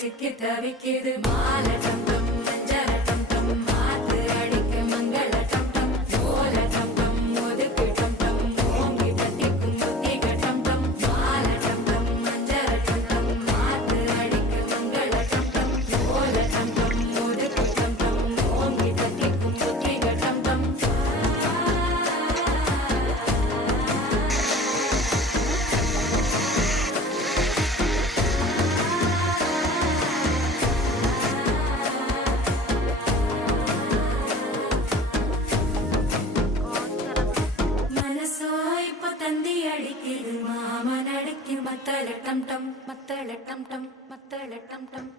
சிக்கி தவிக்குது மாலை டம் டம் மஞ்சள டம் டம் மாத்து அடிக்க மங்கள டம் டம் ஓல டம் டம் ஒதுக்கு டம் டம் ஓங்கி தட்டிக்கும் புத்திக டம் டம் மாலை டம் டம் மஞ்சள டம் டம் மாத்து அடிக்க மங்கள டம் டம் ஓல டம் டம் ஒதுக்கு டம் டம் ஓங்கி தட்டிக்கும் புத்திக டம் டம் மனசோ இப்ப தந்தி அடிக்குது மாமன் அடிக்கு மத்தள டம் டம் மத்தள டம் டம் மத்தள டம் டம்